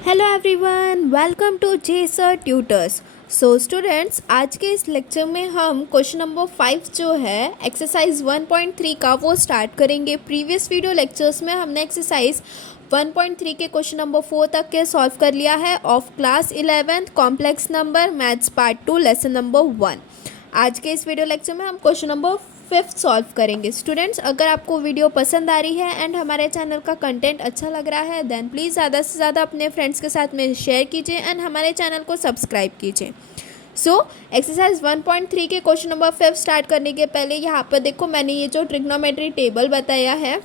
Hello everyone, welcome to J sir tutors. So students, आज के इस लेक्चर में हम क्वेश्चन नंबर 5 जो है एक्सरसाइज 1.3 का वो स्टार्ट करेंगे। प्रीवियस वीडियो लेक्चर्स में हमने एक्सरसाइज 1.3 के क्वेश्चन नंबर 4 तक के सॉल्व कर लिया है of class 11th complex number maths part 2 lesson number 1। आज के इस वीडियो लेक्चर में हम क्वेश्चन नंबर 5 सॉल्व करेंगे। स्टूडेंट्स, अगर आपको वीडियो पसंद आ रही है एंड हमारे चैनल का कंटेंट अच्छा लग रहा है देन प्लीज़ ज़्यादा से ज़्यादा अपने फ्रेंड्स के साथ में शेयर कीजिए एंड हमारे चैनल को सब्सक्राइब कीजिए। सो एक्सरसाइज 1.3 के क्वेश्चन नंबर 5 स्टार्ट करने के पहले यहाँ पर देखो, मैंने ये जो ट्रिग्नोमेट्री टेबल बताया है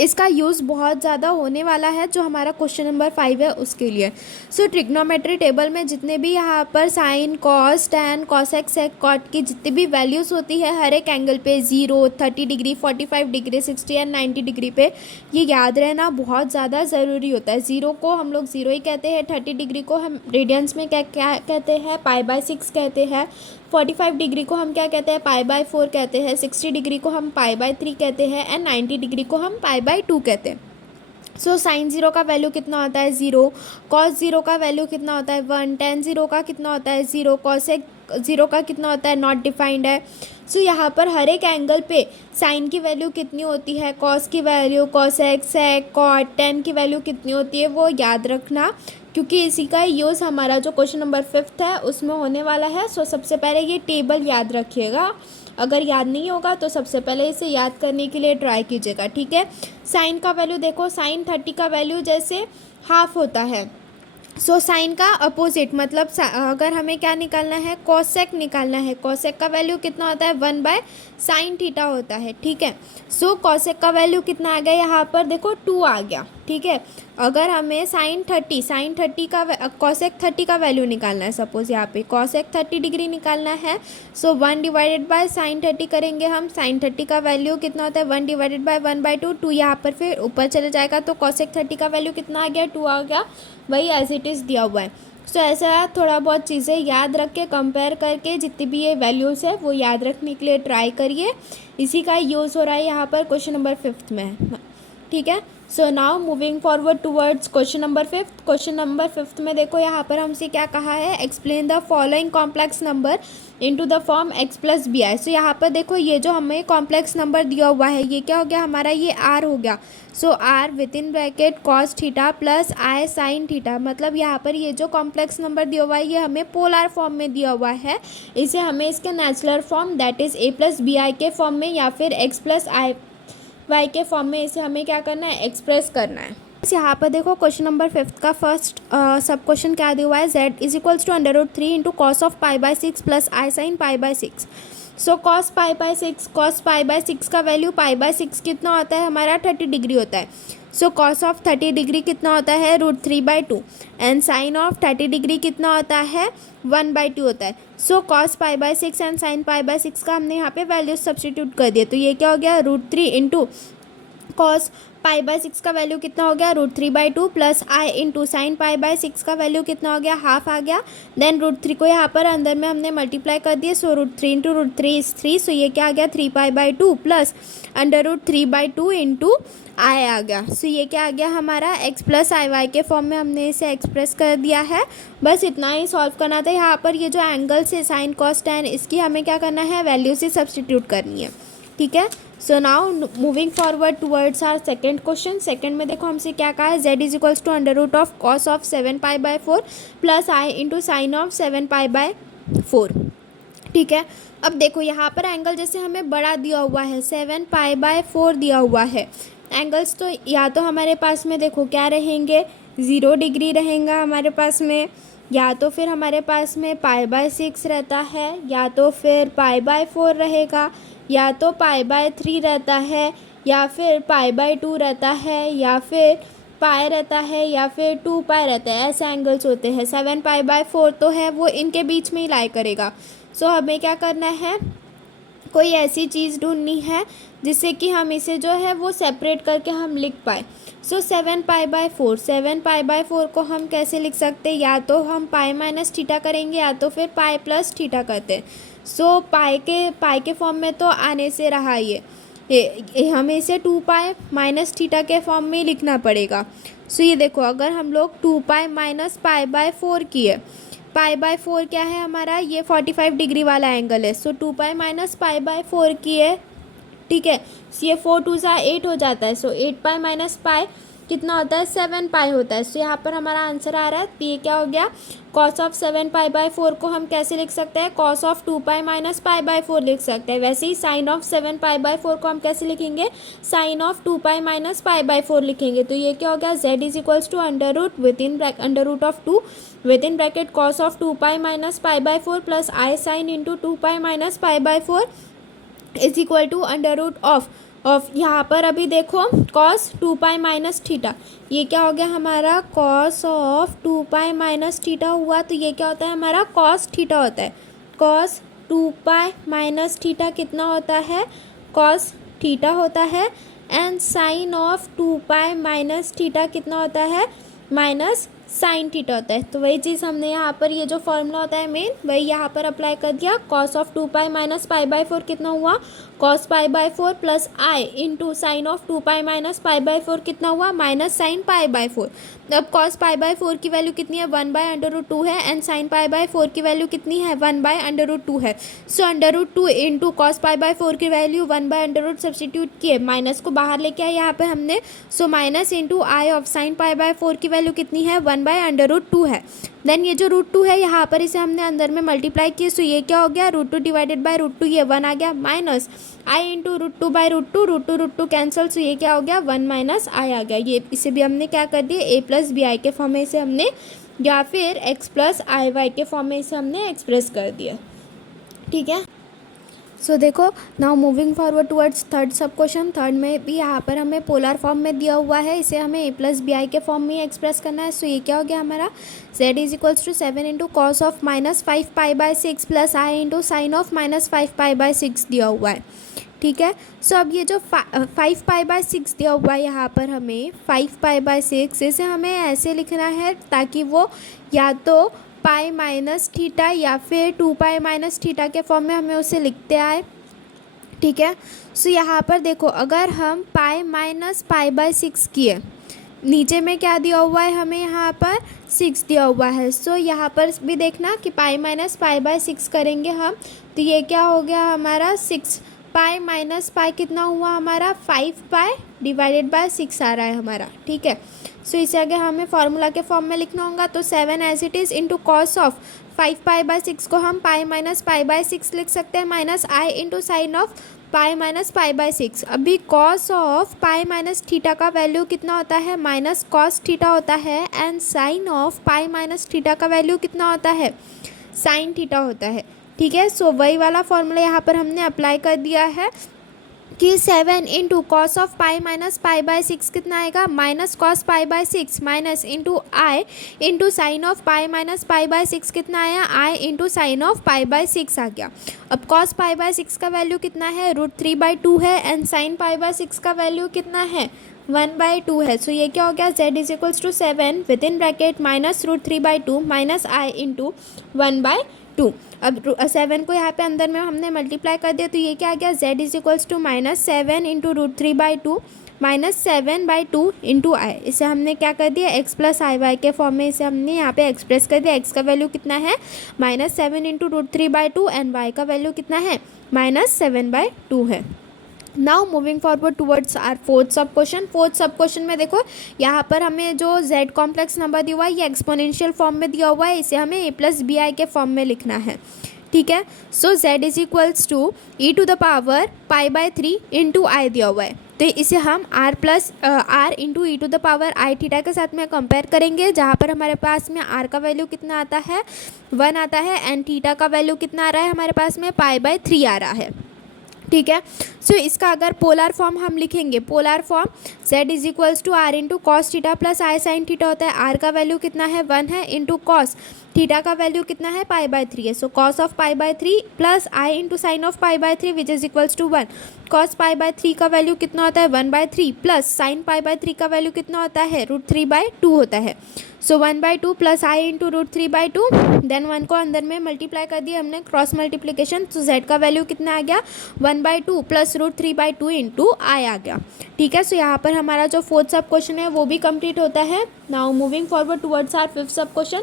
इसका यूज़ बहुत ज़्यादा होने वाला है जो हमारा क्वेश्चन नंबर 5 है उसके लिए। सो ट्रिग्नोमेट्री टेबल में जितने भी यहाँ पर साइन, कॉस, टैन, कॉसेक, सेक, कॉट की जितनी भी वैल्यूज़ होती है हर एक एंगल पे 0, 30 डिग्री, 45 डिग्री, 60 एंड 90 डिग्री पे, ये याद रहना बहुत ज़्यादा ज़रूरी होता है। 0 को हम लोग 0 ही कहते हैं, 30 डिग्री को हम रेडियंस में क्या क्या कहते हैं, पाई/6 कहते हैं, 45 डिग्री को हम क्या कहते हैं, पाई/4 कहते हैं, 60 डिग्री को हम पाई/3 कहते हैं एंड 90 डिग्री को हम पाई/2 कहते हैं। सो साइन 0 का वैल्यू कितना होता है 0, कॉस 0 का वैल्यू कितना होता है 1, टेन 0 का कितना होता है 0, कॉसेक 0 का कितना होता है नॉट डिफाइंड है। सो यहाँ पर हर एक एंगल पे साइन की वैल्यू कितनी होती है, कॉस की वैल्यू, कॉसेक, सेक, कॉट, टेन की वैल्यू कितनी होती है वो याद रखना, क्योंकि इसी का यूज़ हमारा जो क्वेश्चन नंबर 5 है उसमें होने वाला है। सो सबसे पहले ये टेबल याद रखिएगा, अगर याद नहीं होगा तो सबसे पहले इसे याद करने के लिए ट्राई कीजिएगा, ठीक है। साइन का वैल्यू देखो, साइन 30 का वैल्यू जैसे हाफ होता है। सो साइन का अपोजिट मतलब अगर हमें क्या निकालना है, कॉसेक निकालना है, कॉसेक का वैल्यू कितना होता है 1/sin थीटा होता है, ठीक है। सो कॉसेक का वैल्यू कितना आ गया यहाँ पर देखो 2 आ गया, ठीक है। अगर हमें साइन 30 का कॉसेक 30 का वैल्यू निकालना है, सपोज यहाँ पे कॉसेक 30 डिग्री निकालना है, सो 1/sin 30 करेंगे हम। साइन 30 का वैल्यू कितना होता है 1/1/2, 2 यहाँ पर फिर ऊपर चले जाएगा तो कॉसेक 30 का वैल्यू कितना आ गया 2 आ गया, वही एज इट इज़ दिया हुआ है। सो ऐसा थोड़ा बहुत चीज़ें याद रख के कंपेयर करके जितनी भी ये वैल्यूज़ है वो याद रखने के लिए ट्राई करिए। इसी का यूज़ हो रहा है यहाँ पर क्वेश्चन नंबर 5 में, ठीक है। So now moving forward towards question number 5। Question number 5 में देखो यहाँ पर हमसे क्या कहा है, explain the following complex number into the form x+bi। सो यहाँ पर देखो ये जो हमें कॉम्प्लेक्स नंबर दिया हुआ है ये क्या हो गया हमारा, ये r हो गया। सो r with in bracket cos theta plus i sin theta, मतलब यहाँ पर ये जो कॉम्प्लेक्स नंबर दिया हुआ है ये हमें पोलर फॉर्म में दिया हुआ है। इसे हमें इसके natural form that is a+bi के फॉर्म में या फिर x+i y के फॉर्म में इसे हमें क्या करना है, एक्सप्रेस करना है। यहाँ पर देखो क्वेश्चन नंबर 5 का फर्स्ट सब क्वेश्चन क्या दिया हुआ है, z = √3 इंटू कॉस ऑफ पाई/6 प्लस आई साइन पाई/6। सो कॉस पाई/6 का वैल्यू पाई/6 कितना होता है हमारा 30 डिग्री होता है। सो कॉस ऑफ 30 डिग्री कितना होता है √3/2 एंड साइन ऑफ 30 डिग्री कितना होता है 1/2 होता है। सो कॉस पाई/6 एंड साइन पाई/6 का हमने यहाँ पे वैल्यू सब्सटीट्यूट कर दिया, तो ये क्या हो गया √3 इंटू कॉस पाई/6 का वैल्यू कितना हो गया √3/2 प्लस आई इंटू साइन पाई/6 का वैल्यू कितना हो गया हाफ आ गया। देन √3 को यहाँ पर अंदर में हमने मल्टीप्लाई कर दिया, सो √3 इंटू √3 इज 3, सो ये क्या आ गया 3π/2 प्लस √3/2 इंटू आई आ गया। सो ये क्या आ गया हमारा x+iy के फॉर्म में हमने इसे एक्सप्रेस कर दिया है। बस इतना ही सॉल्व करना था। यहाँ पर ये जो एंगल्स है साइन कॉस टैन इसकी हमें क्या करना है, वैल्यू से सब्सटीट्यूट करनी है, ठीक है। So now moving forward towards our second question. Second में देखो हमसे क्या कहा है, z = cos of 7π/4 plus i into sine of 7π/4, ठीक है। अब देखो यहाँ पर एंगल जैसे हमें बड़ा दिया हुआ है 7π/4 दिया हुआ है, एंगल्स तो या तो हमारे पास में देखो क्या रहेंगे 0 डिग्री रहेगा हमारे पास में, या तो फिर हमारे पास में पाई/6 रहता है, या तो फिर पाई/4 रहेगा, या तो पाई/3 रहता है, या फिर पाई/2 रहता है, या फिर पाई रहता है, या फिर 2π रहता है। ऐसे एंगल्स होते हैं। 7π/4 तो है वो इनके बीच में ही लाई करेगा। सो हमें क्या करना है, कोई ऐसी चीज़ ढूंढनी है जिससे कि हम इसे जो है वो सेपरेट करके हम लिख पाए। सो 7π/4 को हम कैसे लिख सकते हैं, या तो हम पाई-θ करेंगे या तो फिर पाई+θ करते हैं। सो पाई के फॉर्म में तो आने से रहा ये, हमें इसे 2 पाई माइनस थीटा के फॉर्म में लिखना पड़ेगा। सो ये देखो, अगर हम लोग 2 पाई माइनस पाई बाय 4 किए, पाई बाय 4 क्या है हमारा, ये 45 डिग्री वाला एंगल है। सो 2 पाई माइनस पाई बाय 4 किए, ठीक है। सो ये 4 2 सा 8 हो जाता है। सो 8 पाई माइनस पाई कितना होता है, 7 पाई होता है। सो यहाँ पर हमारा आंसर आ रहा है, तो ये क्या हो गया, कॉस ऑफ 7 पाई बाय 4 को हम कैसे लिख सकते हैं, cos of 2 pi minus pi by 4 लिख सकते हैं। वैसे ही साइन ऑफ 7 पाई बाय 4 को हम कैसे लिखेंगे, sine of 2 pi minus pi by 4 लिखेंगे। तो ये क्या हो गया, z is equals to under root within under root of 2 with in bracket cos of 2 pi minus pi by 4 plus i sine into 2 pi minus pi by 4 is equal to under root of यहाँ पर अभी देखो cos 2 pi minus theta, ये क्या हो गया हमारा, cos of 2 pi minus theta हुआ। तो ये क्या होता है हमारा, कॉस थीटा होता है। कॉस 2 पाई माइनस थीटा कितना होता है, कॉस थीटा होता है। And sine of 2 pi minus theta कितना होता है, माइनस साइन थीटा होता है। तो वही चीज़ हमने यहाँ पर, ये जो फॉर्मूला होता है मेन, वही यहाँ पर अप्लाई कर दिया। Cos of 2 pi minus pi by 4 कितना हुआ, cos pi by 4 plus i into sine of 2 pi minus pi by 4 कितना हुआ, माइनस साइन पाई बाय 4। अब कॉस पाई बाय 4 की वैल्यू कितनी है, 1 बाय अंडर रूट 2 है। एंड साइन पाई बाय 4 की वैल्यू कितनी है, 1 बाय अंडर रूट 2 है। So under root 2 into cos pi by 4 की value 1 by under root substitute किए, माइनस को बाहर लेके आए यहाँ पे हमने। So minus into i of sine pi by 4 की वैल्यू कितनी है, 1 बाय अंडर रूट 2 है। देन ये जो रूट 2 है यहाँ पर, इसे हमने अंदर में मल्टीप्लाई किए। सो ये क्या हो गया, रूट 2 डिवाइडेड बाय रूट 2, ये 1 आ गया, minus i into root 2 by root 2, root two cancel. So ये क्या हो गया, 1 माइनस आई आ गया। ये इसे भी हमने क्या कर दिया, ए प्लस बी आई के फॉर्म में इसे हमने, या फिर एक्स प्लस आई वाई के फॉर्म में इसे हमने एक्सप्रेस कर दिया, ठीक है। सो देखो, now moving forward towards third सब क्वेश्चन। थर्ड में भी यहाँ पर हमें पोलर फॉर्म में दिया हुआ है, इसे हमें ए प्लस बी आई के फॉर्म में एक्सप्रेस करना है। सो ये क्या हो गया हमारा, z is equals to 7 into cos of minus 5 pi by 6 plus i into sine of minus 5 pi by 6 दिया हुआ है, ठीक है। सो अब ये जो 5 पाई बाय 6 दिया हुआ है यहाँ पर, हमें 5 पाई बाय 6 इसे हमें ऐसे लिखना है ताकि वो या तो पाई माइनस थीटा या फिर 2 पाई माइनस थीटा के फॉर्म में हमें उसे लिखते आए, ठीक है। सो यहाँ पर देखो, अगर हम पाई माइनस पाई बाय 6 किए, नीचे में क्या दिया हुआ है हमें, यहाँ पर 6 दिया हुआ है। सो यहाँ पर भी देखना कि पाई माइनस पाई बाय 6 करेंगे हम, तो ये क्या हो गया हमारा, 6 पाई माइनस पाई कितना हुआ हमारा, 5 पाई डिवाइडेड बाय 6 आ रहा है हमारा, ठीक है। सो इसे आगे हमें फार्मूला के फॉर्म में लिखना होगा। तो 7 as it is into cos of 5 pi by 6 को हम पाई माइनस पाई बाय 6 लिख सकते हैं, minus i into sine of pi minus pi by 6। अभी cos of pi minus theta का वैल्यू कितना होता है, माइनस कॉस थीटा होता है। And sine of pi minus theta का वैल्यू कितना होता है, साइन थीटा होता है, ठीक है। सो वही वाला फॉर्मूला यहाँ पर हमने अप्लाई कर दिया है कि 7 into cos of pi minus pi by 6 कितना आएगा, minus cos pi by 6 minus into i into sine of pi minus pi by 6 कितना आया, i into sine of pi by 6 आ गया। अब कॉस पाई बाय 6 का वैल्यू कितना है, √3/2 है। एंड साइन पाई बाय 6 का वैल्यू कितना है, 1/2 है। सो ये क्या हो गया, z is equals to 7 with in bracket minus √3/2 minus i into 1/2। अब 7 को यहाँ पे अंदर में हमने मल्टीप्लाई कर दिया, तो ये क्या आ गया, z is equals to -7 into √3/2 minus 7/2 into i. इसे हमने क्या कर दिया, x प्लस आई वाई के फॉर्म में इसे हमने यहाँ पे एक्सप्रेस कर दिया। x का वैल्यू कितना है, -7 इंटू √3/2 एंड y का वैल्यू कितना है, -7/2 है। Now moving forward towards our fourth sub question. Fourth sub question में देखो, यहाँ पर हमें जो z कॉम्प्लेक्स नंबर दिया हुआ है ये एक्सपोनेंशियल फॉर्म में दिया हुआ है, इसे हमें a प्लस बी आई के फॉर्म में लिखना है, ठीक है। So z is equals to e⁻ π/3 into i दिया हुआ है, तो इसे हम r into e⁻ i theta के साथ में कंपेयर करेंगे, जहाँ पर हमारे पास में r का वैल्यू कितना आता है, 1 आता है। एंड थीटा का वैल्यू कितना आ रहा है हमारे पास में, π/3 आ रहा है, ठीक है। सो इसका अगर पोलर फॉर्म हम लिखेंगे, polar form z is equals to r into cos theta plus i sine theta होता है। r का वैल्यू कितना है, 1 है, इंटू कॉस थीटा का वैल्यू कितना है, पाई बाय 3 है। So cos of pi by 3 plus i into sine of pi by 3 which is equals to 1। Cos pi by 3 का वैल्यू कितना होता है, 1/3 प्लस साइन पाई बाय 3 का वैल्यू कितना होता है, √3/2 होता है। सो 1/2 प्लस आई इंटू √3/2, देन 1 को अंदर में मल्टीप्लाई कर दिया हमने, क्रॉस मल्टीप्लिकेशन। तो z का वैल्यू कितना आ गया, 1/2 प्लस √3/2 इंटू आई आ गया। ठीक है, सो यहाँ पर हमारा जो फोर्थ सब क्वेश्चन है वो भी कंप्लीट होता है। Now moving forward towards our fifth sub question.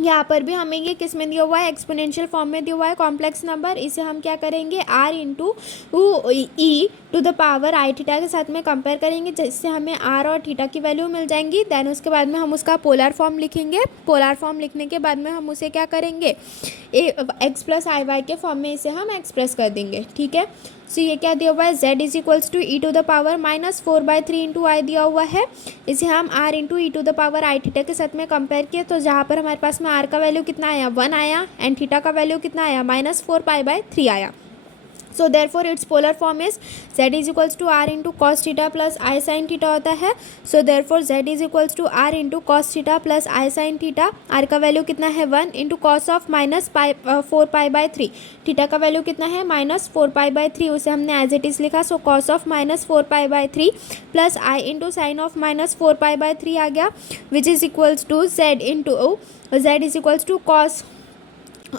यहाँ पर भी हमें ये किस में दिया हुआ है, एक्सपोनेंशियल फॉर्म में दिया हुआ है, कॉम्प्लेक्स नंबर। इसे हम क्या करेंगे, r into e to the power i theta के साथ में कंपेयर करेंगे, जिससे हमें r और थीटा की वैल्यू मिल जाएंगी। देन उसके बाद में हम उसका पोलर फॉर्म लिखेंगे। पोलर फॉर्म लिखने के बाद में हम उसे क्या करेंगे, x प्लस आई वाई के फॉर्म में इसे हम एक्सप्रेस कर देंगे। ठीक है, सो ये क्या दिया हुआ है, z is equals to e to the power -4/3 into i दिया हुआ है। इसे हम r into e to the power i theta के साथ में कंपेयर किए, तो जहाँ पर हमारे पास में r का वैल्यू कितना आया, 1 आया, एंड थीटा का वैल्यू कितना आया, -4π/3 आया। So therefore it's polar form is z is equals to r into cos theta plus i sine theta होता है। So therefore z is equals to r into cos theta plus i sine theta. r का value कितना है, 1 into cos of -4π/3। Theta का value कितना है, -4π/3, उसे हमने एज इट इज़ लिखा। So cos of -4π/3 plus i into sine of -4π/3 आ गया, which is equals to z is equals to cos.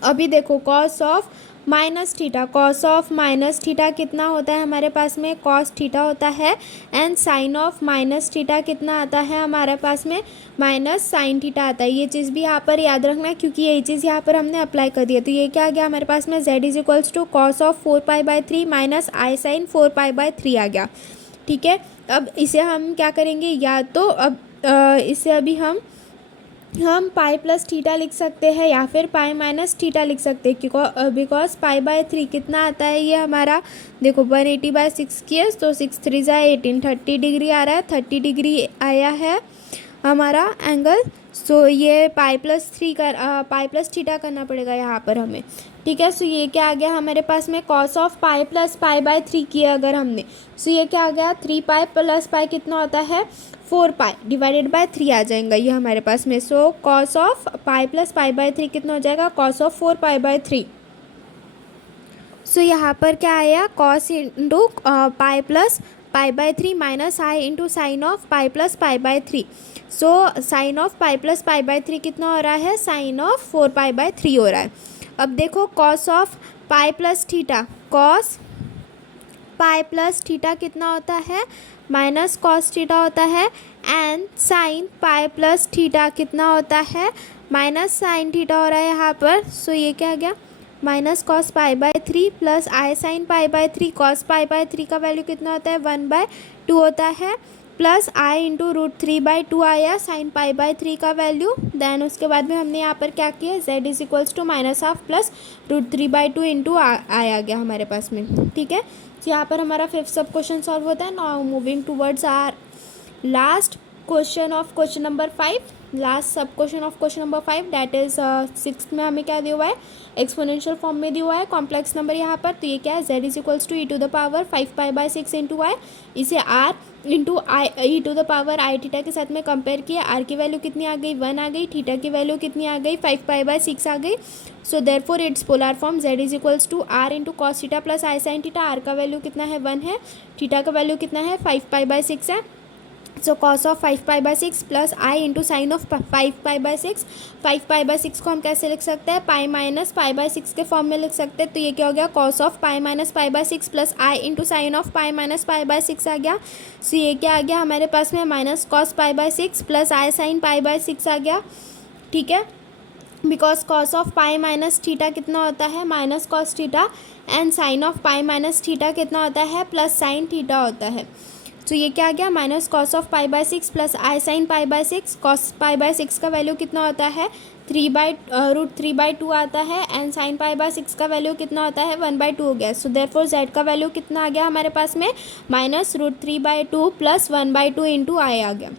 अभी देखो cos of minus theta, cos of minus theta कितना होता है हमारे पास में, कॉस थीटा होता है, and sine of minus theta कितना आता है हमारे पास में, माइनस साइन थीटा आता है। ये चीज़ भी यहाँ पर याद रखना, क्योंकि ये चीज़ यहाँ पर हमने अप्लाई कर दिया। तो ये क्या आ गया हमारे पास में, z is equals to cos of 4π/3 minus i sine 4π/3 आ गया। ठीक है, अब इसे हम क्या करेंगे, या तो अब इसे अभी हम पाई प्लस थीटा लिख सकते हैं, या फिर पाई माइनस थीटा लिख सकते हैं, बिकॉज π/3 कितना आता है, ये हमारा देखो 180/6 की है, तो 6 3 18, 30 डिग्री आ रहा है, 30 डिग्री आया है हमारा एंगल। सो ये पाई प्लस थीटा करना पड़ेगा यहाँ पर हमें। ठीक है, सो ये क्या आ गया हमारे पास में, कॉस ऑफ पाई प्लस π/3 किया अगर हमने, सो ये क्या आ गया, 3π प्लस पाई कितना होता है, 4π डिवाइडेड बाय 3 आ जाएगा ये हमारे पास में। So cos of pi plus π/3 कितना हो जाएगा, कॉस ऑफ 4π/3। सो यहाँ पर क्या आया, cos into pi plus π/3 minus i into sine of pi plus π/3। So sine of pi plus π/3 कितना हो रहा है, साइन ऑफ 4π/3 हो रहा है। अब देखो cos of pi plus theta, cos pi plus theta कितना होता है, माइनस कॉस थीटा होता है, and sine pi plus theta कितना होता है, माइनस साइन थीटा हो रहा है यहाँ पर। सो ये क्या आ गया, minus cos π/3 plus i sign π/3। Cos π/3 का वैल्यू कितना होता है, 1/2 होता है, प्लस आई इंटू √3/2 आया साइन π/3 का वैल्यू। देन उसके बाद में हमने यहाँ पर क्या किया, z is equals to -1/2 plus √3/2 into i आ गया हमारे पास में। ठीक है, तो यहाँ पर हमारा फिफ्थ सब क्वेश्चन सॉल्व होता है। Now moving towards our last question of question number 5, last sub question of question number 5, that is six में हमें क्या दिया हुआ है, एक्सपोनेंशियल फॉर्म में दिया हुआ है, कॉम्प्लेक्स नंबर यहाँ पर। तो ये क्या है, z is equals to e to the power 5π/6 into i. इसे r into i e to the power i theta के साथ में कंपेयर किया। r की वैल्यू कितनी आ गई, 1 आ गई, थीटा की वैल्यू कितनी आ गई, 5π/6 आ गई। So therefore it's polar form z is equals to r into cos theta plus i sine theta. r का वैल्यू कितना है, 1 है, थीटा का वैल्यू कितना है, 5π/6 है। So cos of 5π/6 plus i into sine of 5π/6। 5π/6 को हम कैसे लिख सकते हैं, पाई माइनस π/6 के फॉर्म में लिख सकते हैं। तो ये क्या हो गया, cos of pi minus π/6 plus i into sine of pi minus π/6 आ गया। सो ये क्या आ गया हमारे पास में, minus cos π/6 plus i sine π/6 आ गया। ठीक है, because cos of pi minus theta कितना होता है, minus cos theta, and sine of pi minus theta कितना होता है, प्लस साइन थीटा होता है। तो ये क्या आ गया, minus cos of π/6 plus i sine π/6। Cos π/6 का वैल्यू कितना होता है, √3/2 आता है, एंड साइन π/6 का वैल्यू कितना होता है, 1/2 हो गया। सो देयरफॉर z का वैल्यू कितना आ गया हमारे पास में, -√3/2 प्लस 1/2 इंटू आई आ गया।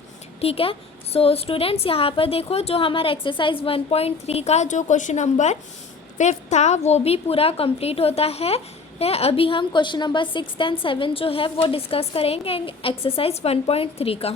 ठीक है, सो स्टूडेंट्स यहाँ पर देखो, जो हमारा एक्सरसाइज 1.3 का जो क्वेश्चन नंबर 5 था वो भी पूरा कंप्लीट होता है। अभी हम क्वेश्चन नंबर 6 एंड 7 जो है वो डिस्कस करेंगे एक्सरसाइज 1.3 का।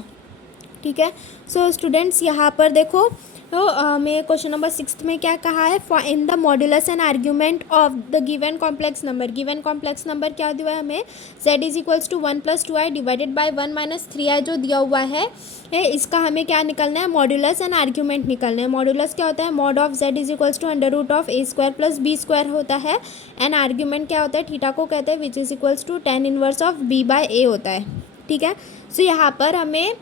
ठीक है, सो स्टूडेंट्स यहाँ पर देखो, तो हमें क्वेश्चन नंबर 6 में क्या कहा है, in the modulus and argument of the given complex number. Given complex number क्या दिया है हमें, z is equals to 1 + 2i divided by 1 - 3i जो दिया हुआ है, इसका हमें क्या निकलना है, मॉड्यूलस एंड आर्ग्यूमेंट निकलना है। मॉड्यूलस क्या होता है, mod of z is equals to √(a² + b² होता है, एंड आर्ग्यूमेंट क्या होता है, थीटा को कहते हैं, which is equals to tan inverse of b/a होता है। ठीक है, सो यहाँ पर हमें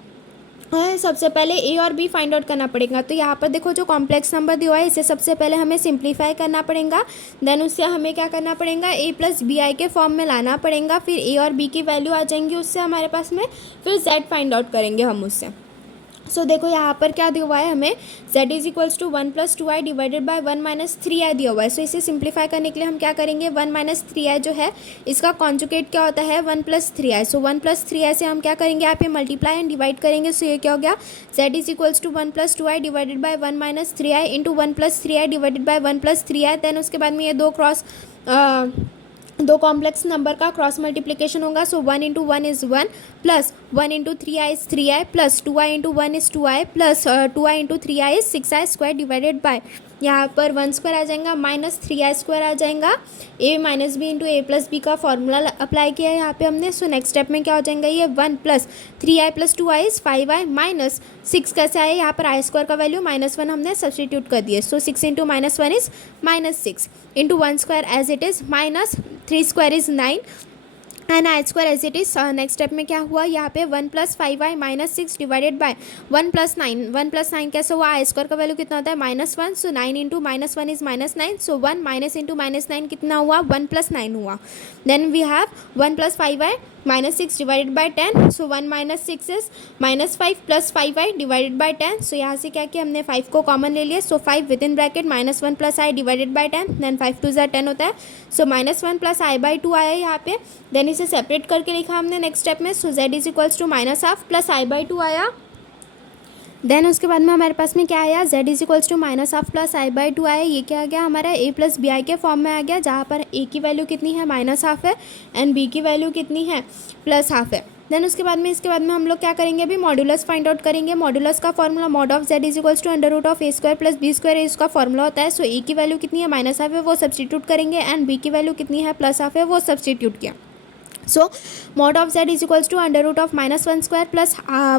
सबसे पहले ए और बी फाइंड आउट करना पड़ेगा। तो यहाँ पर देखो जो कॉम्प्लेक्स नंबर दिया हुआ है, इसे सबसे पहले हमें सिंप्लीफाई करना पड़ेगा, देन उससे हमें क्या करना पड़ेगा, a + bi के फॉर्म में लाना पड़ेगा, फिर a और b की वैल्यू आ जाएंगी उससे हमारे पास में, फिर z फाइंड आउट करेंगे हम उससे। सो देखो यहाँ पर क्या दिया हुआ है हमें, z is equals to 1 + 2i divided by 1 - 3i दिया हुआ है। सो इसे सिंप्लीफाई करने के लिए हम क्या करेंगे, 1 - 3i जो है इसका कॉन्जुगेट क्या होता है, 1 + 3i। सो 1 + 3i से हम क्या करेंगे, यहाँ पे मल्टीप्लाई एंड डिवाइड करेंगे। सो ये क्या हो गया, z is equals to 1 + 2i divided by 1 - 3i into 1 + 3i divided by 1 + 3i। Then उसके बाद में ये दो कॉम्प्लेक्स नंबर का क्रॉस मल्टीप्लिकेशन होगा। So 1 × 1 is 1 plus 1 × 3i is 3i plus 2i × 1 is 2i plus 2i × 3i is 6i² divided by, यहाँ पर 1² आ जाएगा माइनस 3i² आ जाएगा। a - b × a + b का फॉर्मूला अप्लाई किया है यहाँ पे हमने। सो नेक्स्ट स्टेप में क्या हो जाएगा, ये 1 + 3i + 2i is 5i minus 6 कैसे आए, यहाँ पर i² का वैल्यू -1 हमने सब्सटीट्यूट कर दिए। So 6 × -1 is -6 into 1² as it is minus 3² is 9 and i² as it is. Next step में क्या हुआ, यहाँ पे 1 + 5i - 6 डिवाइडेड बाय 1 + 9। 1 + 9 कैसे हुआ, i² का वैल्यू कितना होता है, -1। So 9 × -1 is -9। So 1 minus into -9 कितना हुआ, 1 + 9 हुआ। Then we have 1 + 5i - 6 divided by 10। So 1 - 6 is -5 plus 5i divided by 10। So यहाँ से क्या किया हमने, 5 को कॉमन ले लिया। So 5 with in bracket -1 + i divided by 10, then 5 × 2 = 10 होता है। सो -1 + i/2 आया यहाँ पे, देन इसे सेपरेट करके लिखा हमने नेक्स्ट स्टेप में। So z is equals to -1/2 plus i/2 आया। देन उसके बाद में हमारे पास में क्या आया, z is equals to -1/2 plus i/2 आया। ये क्या आ गया हमारा, a + bi के फॉर्म में आ गया, जहाँ पर a की वैल्यू कितनी है, -1/2 है, एंड b की वैल्यू कितनी है, +1/2 है। देन उसके बाद में इसके बाद में हम लोग क्या करेंगे, अभी मॉड्यूलस फाइंड आउट करेंगे। मॉड्यूलस का formula mod of z is equals to √(a² + b² इसका फॉर्मूला होता है। सो a की वैल्यू कितनी है, -1/2 है, वो सब्सटीट्यूट करेंगे, एंड b की वैल्यू कितनी है, +1/2 है, वो सब्सटीट्यूट किया। सो mod of z is equals to √(-1² plus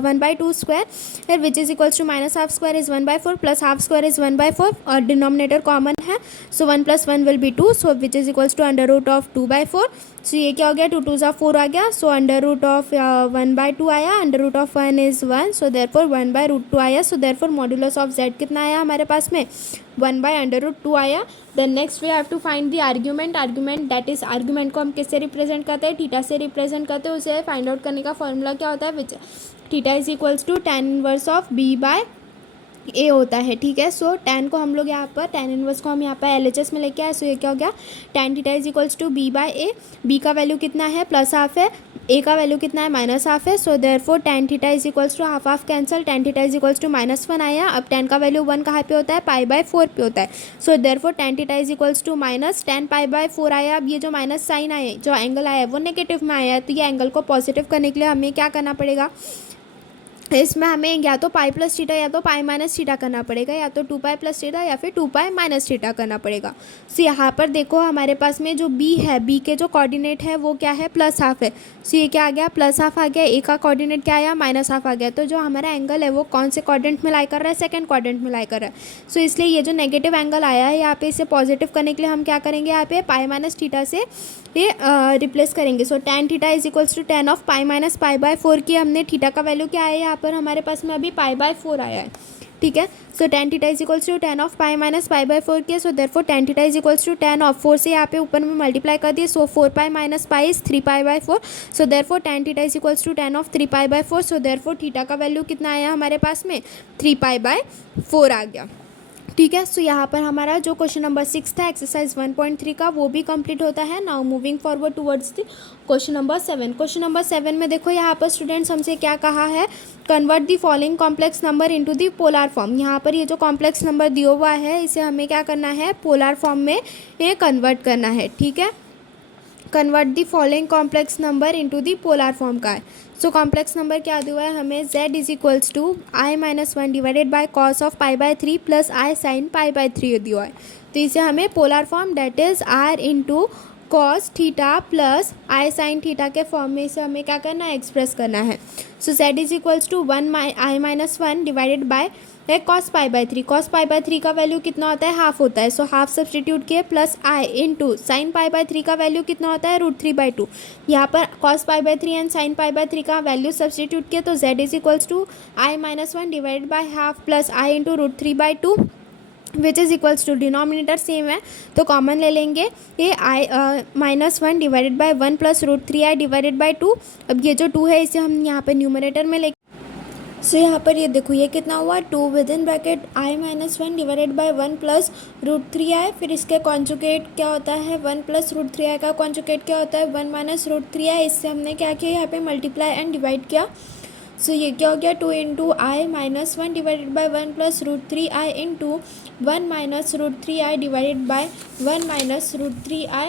1/2² which is equals to -half² is 1/4 plus half² is 1/4 और डिनोमिनेटर कॉमन है। So 1 + 1 will be 2, so which is equals to √2/4। So ये क्या हो गया, 2 × 2 = 4 आ गया। सो √1/2 आया, √1 is 1, सो देयरफॉर 1/√2 आया। So therefore modulus of z कितना आया हमारे पास में, 1/√2 आया। Then next we have to find the argument. Argument that is, argument को हम किससे रिप्रेजेंट करते हैं, थीटा से रिप्रेजेंट करते हैं। उसे फाइंड आउट करने का फॉर्मूला क्या होता है, which theta is equals to tan inverse of b/a होता है। ठीक है, सो tan को हम लोग यहाँ पर, tan इनवर्स को हम यहाँ पर LHS में लेके आए। सो ये क्या हो गया, tan theta is equals to b/a। b का वैल्यू कितना है, +1/2 है, a का वैल्यू कितना है, -1/2 है। So therefore tan theta is equals to half cancel, tan theta is equals to -1 आया। अब tan का वैल्यू 1 कहाँ पे होता है, π/4 पे होता है। So therefore tan theta is equals to -tan π/4 आया। अब ये जो माइनस साइन आए, जो एंगल आया है वो नेगेटिव में आया है, तो ये एंगल को पॉजिटिव करने के लिए हमें क्या करना पड़ेगा, इसमें हमें या तो पाई प्लस थीटा या तो पाई माइनस थीटा करना पड़ेगा, या तो 2 पाई प्लस थीटा या फिर 2 पाई माइनस थीटा करना पड़ेगा। सो यहाँ पर देखो हमारे पास में जो b है, b के जो कोऑर्डिनेट है वो क्या है, +1/2 है। सो ये क्या आ गया, +1/2 आ गया। a का कोऑर्डिनेट क्या आया, -1/2 आ गया। तो जो हमारा एंगल है वो कौन से क्वाड्रेंट में लाई कर रहा है, सेकंड क्वाड्रेंट में लाई कर रहा है। सो इसलिए ये जो नेगेटिव एंगल आया है यहाँ पे, इसे पॉजिटिव करने के लिए हम क्या करेंगे, यहाँ पे पाई माइनस थीटा से ये रिप्लेस करेंगे। So tan theta is equals to tan of pi minus π/4 की हमने थीटा का वैल्यू क्या है यहाँ पर हमारे पास में अभी π/4 आया है। ठीक है, so tan theta is equals to tan of pi minus π/4 की। So therefore tan theta is equals to tan of 4 से यहाँ पे ऊपर में मल्टीप्लाई कर दिए। So 4 pi minus pi is 3 π/4। So therefore tan theta is equals to tan of 3 π/4। So therefore theta का value कितना आया हमारे पास में, 3 π/4 आ गया। ठीक है, सो यहाँ पर हमारा जो क्वेश्चन नंबर 6 था एक्सरसाइज 1.3 का, वो भी कंप्लीट होता है। Now moving forward towards the question number 7। Question number 7 में देखो यहाँ पर स्टूडेंट्स हमसे क्या कहा है, convert the following complex number into the polar form. यहाँ पर ये जो कॉम्प्लेक्स नंबर दिया हुआ है, इसे हमें क्या करना है, पोलर फॉर्म में ये कन्वर्ट करना है। ठीक है, convert the following complex number into the polar form का है। सो कॉम्प्लेक्स नंबर क्या दिया हुआ है हमें, z is equals to i-1 divided by cos of π/3 plus i sine π/3 दिया हुआ है। तो इसे हमें polar form that is r into cos theta plus i sine theta के फॉर्म में इसे हमें क्या करना है, एक्सप्रेस करना है। So z is equals to i-1 divided by cos π/3। Cos π/3 का वैल्यू कितना होता है, हाफ होता है। सो हाफ सब्सटीट्यूट किए प्लस आई इंटू साइन π/3 का वैल्यू कितना होता है, √3/2। यहाँ पर कॉस π/3 एंड साइन π/3 का वैल्यू सब्सटीट्यूट किया तो z is equals to i-1 divided by half plus i into √3/2 which is equals to denominator same है तो कॉमन ले लेंगे। ये i-1 divided by 1 plus √3i divided by 2। अब ये जो 2 है इसे हम यहाँ पर न्यूमरेटर में ले। सो यहाँ पर ये देखो ये कितना हुआ, 2 with in bracket i-1 divided by 1 plus √3i। फिर इसके कॉन्जुगेट क्या होता है, 1 प्लस √3i का कॉन्जुगेट क्या होता है, 1 माइनस √3i। इससे हमने क्या किया, यहाँ पे मल्टीप्लाई एंड डिवाइड किया। सो ये क्या हो गया, 2 into i-1 divided by 1 plus √3i into 1 minus √3i divided by 1 minus √3i।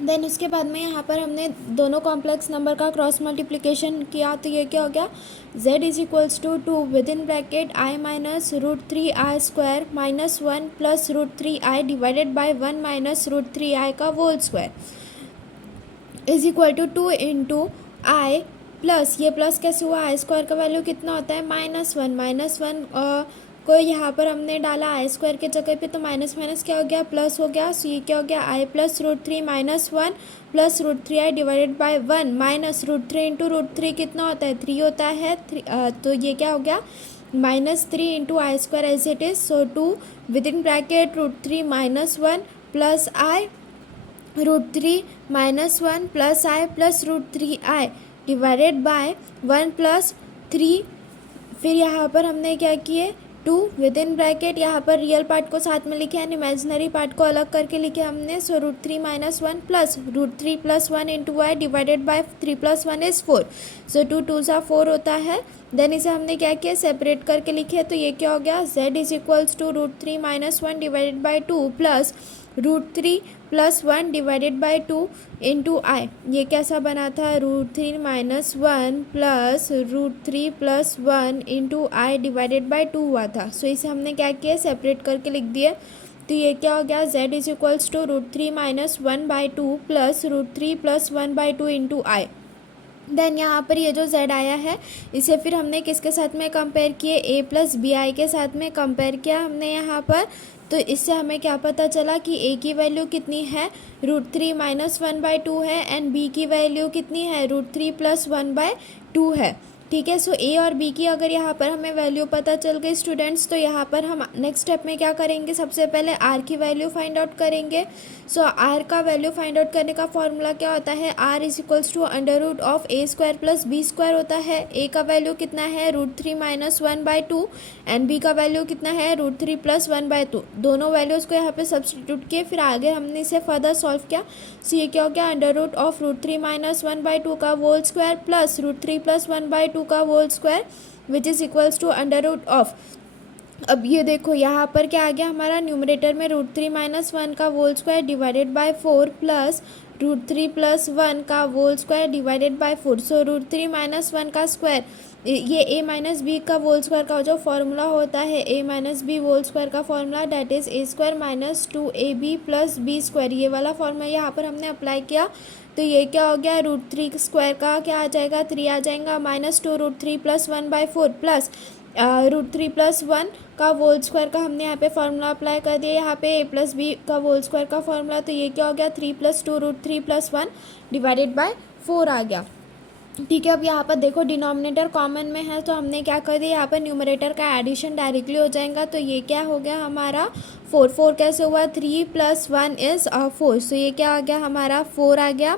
Then उसके बाद में यहाँ पर हमने दोनों कॉम्प्लेक्स नंबर का क्रॉस मल्टीप्लिकेशन किया तो ये क्या हो गया, z is equals to 2 with in bracket i minus √3i square minus 1 plus √3i divided by 1 minus √3i का whole square is equal to 2 into i plus ये प्लस कैसे हुआ, आई स्क्वायर का वैल्यू कितना होता है, -1 को यहाँ पर हमने डाला आई स्क्वायर के जगह पे तो माइनस माइनस क्या हो गया, प्लस हो गया। सो ये क्या हो गया, i plus √3 minus 1 plus √3i divided by 1 minus √3 into √3 कितना होता है, 3 होता है। तो ये क्या हो गया, -3 into i square as it is. So 2 with in bracket √3 minus 1 plus i √3 minus 1 plus i plus √3i divided by 1 plus 3। फिर यहाँ पर हमने क्या किए, 2 विद इन ब्रैकेट, यहाँ पर रियल पार्ट को साथ में लिखे एंड इमेजिनरी पार्ट को अलग करके लिखे हमने। So √3 minus 1 plus √3 plus 1 into y divided by 3 plus 1 is 4। So 2 2 सा 4 होता है। देन इसे हमने क्या किया, सेपरेट करके लिखे तो ये क्या हो गया, z is equals to √3 minus 1 divided by 2 plus √3 plus 1 divided by 2 into i. ये कैसा बना था, √3 minus 1 plus √3 plus 1 into i divided by 2 हुआ था। सो इसे हमने क्या किया, सेपरेट करके लिख दिए तो ये क्या हो गया, z is equals to √3 minus 1/2 plus √3 plus 1/2 into i. Then यहाँ पर ये जो z आया है इसे फिर हमने किसके साथ में कंपेयर किए, a प्लस बी आई के साथ में कंपेयर किया हमने यहाँ पर। तो इससे हमें क्या पता चला कि a की वैल्यू कितनी है, √3 माइनस 1/2 है एंड b की वैल्यू कितनी है, √3 प्लस 1/2 है। ठीक है। सो ए और बी की अगर यहाँ पर हमें वैल्यू पता चल गई स्टूडेंट्स तो यहाँ पर हम नेक्स्ट स्टेप में क्या करेंगे, सबसे पहले आर की वैल्यू फाइंड आउट करेंगे। सो आर का वैल्यू फाइंड आउट करने का फॉर्मूला क्या होता है, r is equals to √a² plus b² होता है। ए का वैल्यू कितना है, √3 माइनस 1/2 एंड बी का वैल्यू कितना है, √3 प्लस 1/2। दोनों वैल्यूज़ को यहाँ पे सब्सटीट्यूट किए फिर आगे हमने इसे फर्दर सॉल्व किया। सो ये क्या हो गया, √√3 माइनस 1/2 का होल स्क्वायर प्लस √3 प्लस 1/2 का whole square which is equals to √। अब ये देखो यहाँ पर क्या आ गया हमारा, न्यूमरेटर में √3 माइनस 1 का whole square divided by 4 plus √3 plus 1 का whole square divided by 4। So √3 minus 1 का स्क्वायर, ये a माइनस बी का होल स्क्वायर का जो फॉर्मूला होता है a minus b whole square का formula that is a² minus 2ab plus b²। ये वाला फॉर्मूला यहाँ पर हमने अप्लाई किया तो ये क्या हो गया, √3 स्क्वायर का क्या आ जाएगा, 3 आ जाएगा माइनस 2 √3 प्लस 1/4 प्लस √3 प्लस 1 का होल स्क्वायर का हमने यहाँ पे फॉर्मूला अप्लाई कर दिया। यहाँ पे a प्लस बी का होल स्क्वायर का फॉर्मूला तो ये क्या हो गया, 3 प्लस 2 √3 प्लस 1 डिवाइडेड बाय 4 आ गया। ठीक है। अब यहाँ पर देखो डिनोमिनेटर कॉमन में है तो हमने क्या कर दिया, यहाँ पर न्यूमरेटर का एडिशन डायरेक्टली हो जाएगा। तो ये क्या हो गया हमारा 4 कैसे हुआ, 3 प्लस 1 इज़ 4। सो ये क्या आ गया हमारा 4 आ गया।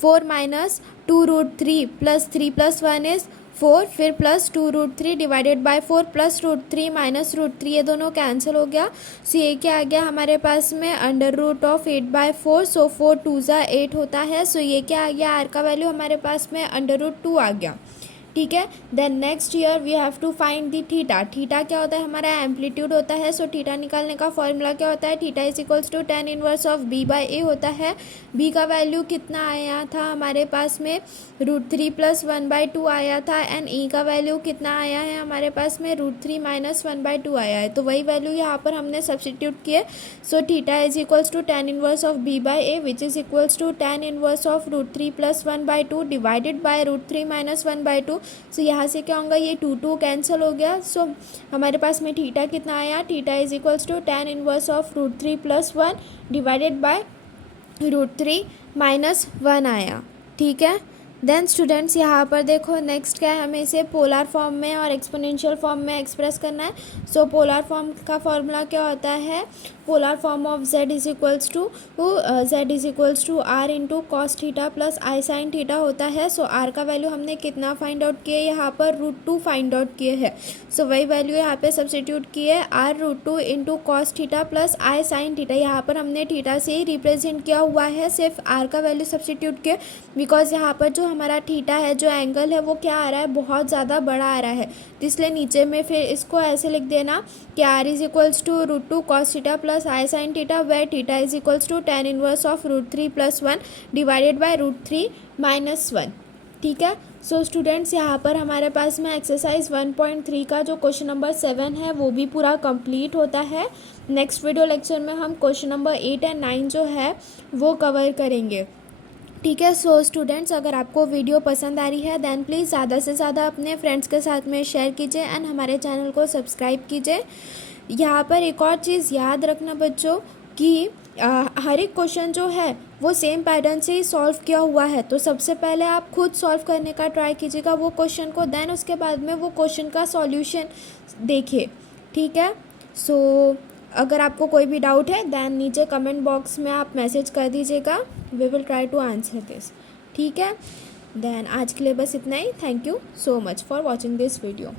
4 माइनस 2 √3 प्लस 3 प्लस 1 इज़ 4 फिर plus 2 √3 divided by 4 plus √3 minus √3 ये दोनों कैंसिल हो गया। सो ये क्या आ गया हमारे पास में √8/4। सो 4 2 ज़ा 8 होता है। सो ये क्या आ गया, आर का वैल्यू हमारे पास में √2 आ गया। ठीक है। Then next year we have to find the theta. Theta क्या होता है, हमारा एम्पलीट्यूड होता है। सो थीटा निकालने का फॉर्मूला क्या होता है, theta is equals to tan inverse of b by a होता है। b का वैल्यू कितना आया था हमारे पास में, √3 + 1/2 आया था। एंड e का वैल्यू कितना आया है हमारे पास में, √3 - 1/2 आया है। तो वही वैल्यू यहाँ पर हमने सब्सटीट्यूट किए। So theta is equals to tan inverse of b by a which is equals to tan inverse of √3 + 1/2 divided by √3 - 1/2। So यहाँ से क्या होगा, ये 2 कैंसिल हो गया। सो हमारे पास में थीटा कितना आया, theta is equals to tan inverse of √3 + 1 divided by √3 - 1 आया। ठीक है। देन स्टूडेंट्स यहाँ पर देखो नेक्स्ट क्या है, हमें इसे पोलर फॉर्म में और एक्सपोनेंशियल फॉर्म में एक्सप्रेस करना है। सो पोलर फॉर्म का फॉर्मूला क्या होता है, polar form of z is equals to r into cos theta plus i sine theta होता है। सो r का वैल्यू हमने कितना फाइंड आउट किए, यहाँ पर √2 फाइंड आउट किए हैं। सो वही वैल्यू यहाँ पे सब्सटीट्यूट किए, r √2 into cos theta plus i sine theta. यहाँ पर हमने थीटा से ही रिप्रेजेंट किया हुआ है, सिर्फ r का वैल्यू सब्सटीट्यूट किए बिकॉज यहाँ पर जो हमारा थीटा है, जो एंगल है वो क्या आ रहा है, बहुत ज़्यादा बड़ा आ रहा है। तो इसलिए नीचे में फिर इसको ऐसे लिख देना कि r is equals to √2 cos theta plus i sine theta, where theta is equals to tan inverse of √3 + 1 divided by √3 - 1। ठीक है। सो स्टूडेंट्स यहाँ पर हमारे पास में एक्सरसाइज 1.3 का जो क्वेश्चन नंबर 7 है वो भी पूरा कंप्लीट होता है। नेक्स्ट वीडियो लेक्चर में हम क्वेश्चन नंबर 8 एंड 9 जो है वो कवर करेंगे। ठीक है। सो स्टूडेंट्स, अगर आपको वीडियो पसंद आ रही है देन प्लीज़ ज़्यादा से ज़्यादा अपने फ्रेंड्स के साथ में शेयर कीजिए एंड हमारे चैनल को सब्सक्राइब कीजिए। यहाँ पर एक और चीज़ याद रखना बच्चों कि हर एक क्वेश्चन जो है वो सेम पैटर्न से ही सॉल्व किया हुआ है। तो सबसे पहले आप खुद सॉल्व करने का ट्राई कीजिएगा वो क्वेश्चन को, देन उसके बाद में वो क्वेश्चन का सॉल्यूशन देखिए। ठीक है। सो अगर आपको कोई भी डाउट है देन नीचे कमेंट बॉक्स में आप मैसेज कर दीजिएगा, we will try to answer this. ठीक है। देन आज के लिए बस इतना ही। Thank you so much for watching this video.